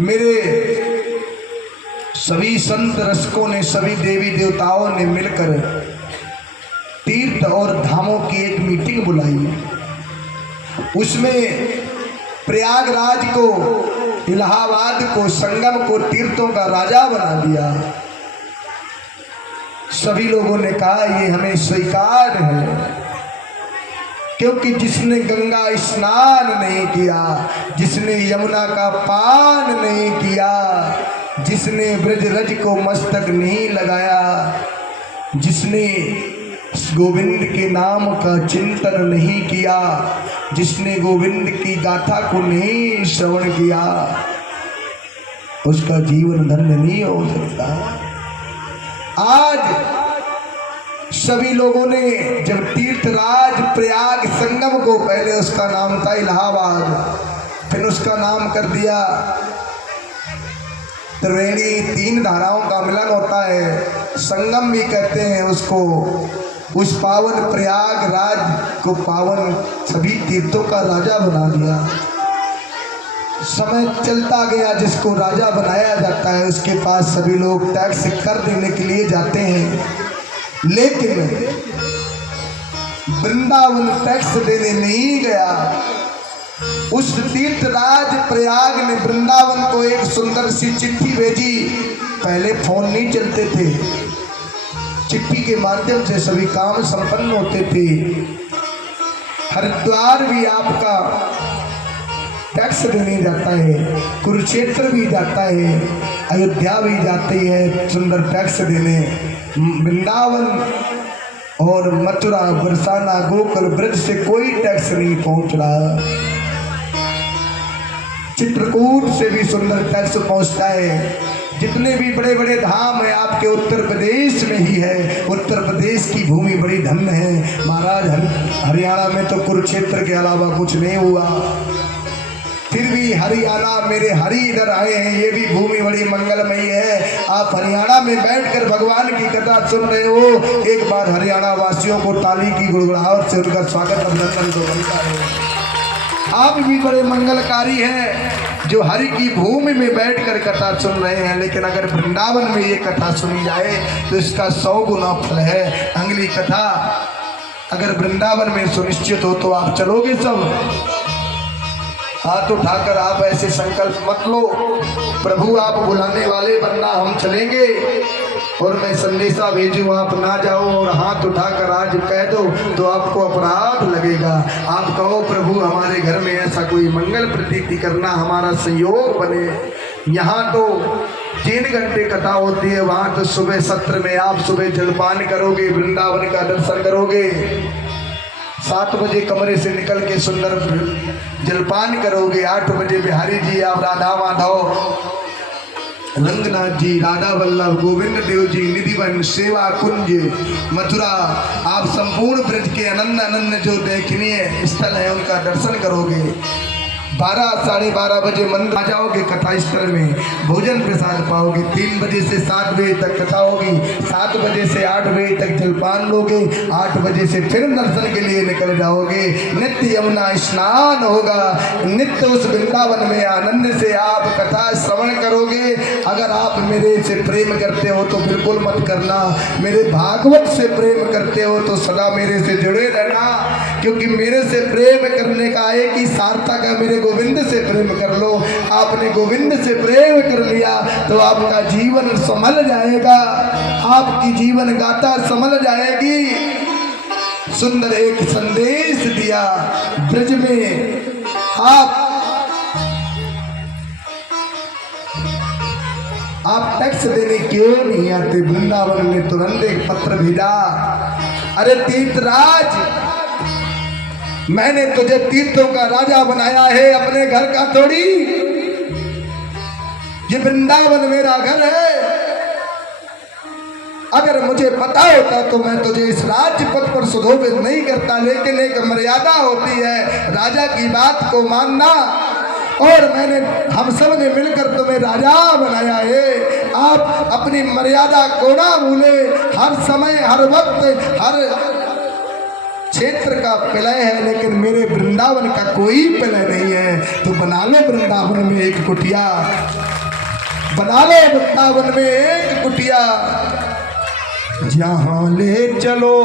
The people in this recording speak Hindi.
मेरे सभी संत रसिकों ने, सभी देवी देवताओं ने मिलकर तीर्थ और धामों की एक मीटिंग बुलाई। उसमें प्रयागराज को, इलाहाबाद को, संगम को तीर्थों का राजा बना दिया। सभी लोगों ने कहा ये हमें स्वीकार है, क्योंकि जिसने गंगा स्नान नहीं किया, जिसने यमुना का पान नहीं किया, जिसने ब्रजरज को मस्तक नहीं लगाया, जिसने गोविंद के नाम का चिंतन नहीं किया, जिसने गोविंद की गाथा को नहीं श्रवण किया, उसका जीवन धन्य नहीं हो सकता। आज सभी लोगों ने जब तीर्थराज प्रयाग संगम को, पहले उसका नाम था इलाहाबाद, फिर उसका नाम कर दिया त्रिवेणी, तीन धाराओं का मिलन होता है, संगम भी कहते हैं उसको। उस पावन प्रयागराज को पावन सभी तीर्थों का राजा बना दिया। समय चलता गया, जिसको राजा बनाया जाता है उसके पास सभी लोग टैक्स कर देने के लिए जाते हैं, लेकिन वृंदावन टैक्स देने नहीं गया। उस तीर्थराज प्रयाग ने वृंदावन को एक सुंदर सी चिट्ठी भेजी। पहले फोन नहीं चलते थे, चिट्ठी के माध्यम से सभी काम संपन्न होते थे। हरिद्वार भी आपका टैक्स देने जाता है, कुरुक्षेत्र भी जाता है, अयोध्या भी जाती है सुंदर टैक्स देने। वृंदावन और मथुरा, बरसाना, गोकुल, ब्रज से कोई टैक्स नहीं पहुंच रहा। चित्रकूट से भी सुंदर टैक्स पहुंचता है। जितने भी बड़े बड़े धाम है आपके उत्तर प्रदेश में ही है। उत्तर प्रदेश की भूमि बड़ी धन्य है महाराज। हरियाणा में तो कुरुक्षेत्र के अलावा कुछ नहीं हुआ, फिर भी हरियाणा, मेरे हरि इधर आए हैं, ये भी भूमि बड़ी मंगलमयी है। आप हरियाणा में बैठकर भगवान की कथा सुन रहे हो, एक बार हरियाणा वासियों को ताली की गुड़गुड़ाहट से उनका स्वागत अभिनंदन तो बनता है। आप भी बड़े मंगलकारी हैं जो हरि की भूमि में बैठकर कथा सुन रहे हैं, लेकिन अगर वृंदावन में ये कथा सुनी जाए तो इसका 100 गुना फल है। अगली कथा अगर वृंदावन में सुनिश्चित हो तो आप चलोगे सब? हाथ उठाकर आप ऐसे संकल्प मत लो, प्रभु आप बुलाने वाले वरना हम चलेंगे, और मैं संदेशा भेजूँ आप ना जाओ, और हाथ उठाकर आज कह दो तो आपको अपराध लगेगा। आप कहो प्रभु हमारे घर में ऐसा कोई मंगल प्रतीति करना, हमारा संयोग बने। यहाँ तो 3 घंटे कथा होती है, वहाँ तो सुबह सत्र में आप सुबह जलपान करोगे, वृंदावन का दर्शन करोगे, 7 बजे कमरे से निकल के सुंदर जलपान करोगे, 8 बजे बिहारी जी आप राधा माधव, रंगनाथ जी, राधा वल्लभ, गोविंद देव जी, निधिवन, सेवा कुंज, मथुरा, आप संपूर्ण ब्रज के अनंत अनंत जो देखनीय स्थल है उनका दर्शन करोगे। 12 साढ़े 12 बजे मंदिर आ जाओगे, कथा स्थल में भोजन प्रसाद पाओगे। 3 बजे से 7 बजे तक कथा होगी, 7 बजे से 8 बजे तक जलपान लोगे, 8 बजे से फिर दर्शन के लिए निकल जाओगे। नित्य यमुना स्नान होगा, नित्य उस वृंदावन में आनंद से आप कथा श्रवण करोगे। अगर आप मेरे से प्रेम करते हो तो बिल्कुल मत करना, मेरे भागवत से प्रेम करते हो तो सदा मेरे से जुड़े रहना, क्योंकि मेरे से प्रेम करने का एक ही सार्थक है, मेरे गोविंद से प्रेम कर लो। आपने गोविंद से प्रेम कर लिया तो आपका जीवन संभल जाएगा, आपकी जीवन गाथा संभल जाएगी। सुंदर एक संदेश दिया ब्रज में, आप टैक्स देने क्यों नहीं आते? वृंदावन ने तुरंत एक पत्र भेजा, अरे तीर्थराज, मैंने तुझे तीर्थों का राजा बनाया है, अपने घर का थोड़ी। ये वृंदावन मेरा घर है। अगर मुझे पता होता तो मैं तुझे इस राज्य पद पर सुशोभित नहीं करता, लेकिन एक मर्यादा होती है राजा की बात को मानना, और मैंने हम सब ने मिलकर तुम्हें राजा बनाया है। आप अपनी मर्यादा को ना भूले, हर समय, हर वक्त, हर क्षेत्र का प्रलय है, लेकिन मेरे वृंदावन का कोई प्रलय नहीं है। तो बना लो वृंदावन में एक कुटिया, बना लो वृंदावन में एक कुटिया, जहां ले चलो